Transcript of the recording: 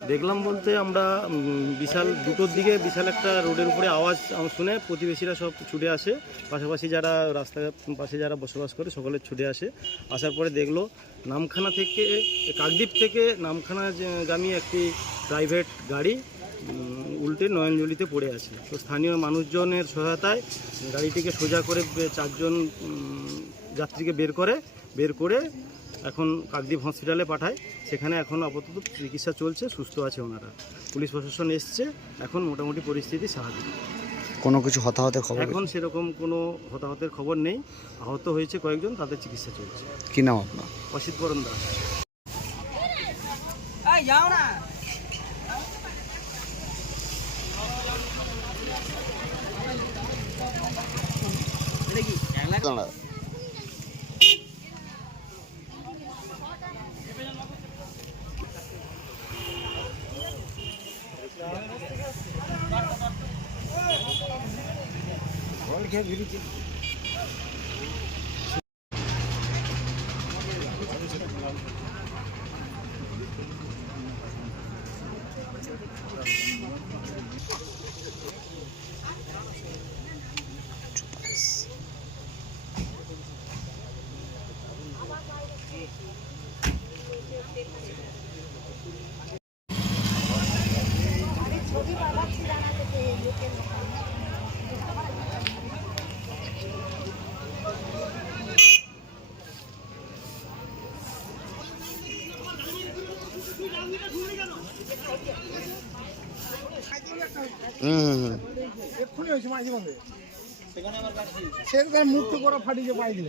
দেখলাম বলতে আমরা বিশাল দুটোর দিকে বিশাল একটা রোডের উপরে আওয়াজ শুনে প্রতিবেশীরা সব ছুটে আসে। পাশাপাশি যারা রাস্তার পাশে যারা বসবাস করে সকলে ছুটে আসে। আসার পরে দেখল নামখানা থেকে, কাকদ্বীপ থেকে নামখানা গামী একটি প্রাইভেট গাড়ি উল্টে নয়নজলিতে পড়ে আছে। তো স্থানীয় মানুষজনের সহায়তায় গাড়িটিকে সোজা করে চারজন যাত্রীকে বের করে বের করে এখন কাকদ্বীপ হসপিটালে পাঠায়। সেখানে এখন আপাতত চিকিৎসা চলছে সুস্থ আছে ওনারা। পুলিশ প্রশাসন এসছে এখন মোটামুটি পরিস্থিতি স্বাভাবিক। কোনো কিছু হতাহতের খবর এখন সেরকম কোনো হতাহতের খবর নেই। আহত হয়েছে কয়েকজন তাদের চিকিৎসা চলছে। কি নাম আপনার? অসিত বরণ দাস। হুম হুম হুম এক্ষুনি হয়েছে মাঝে মধ্যে। সেখানে মুক্ত করা ফাটিয়ে পাই দিলে।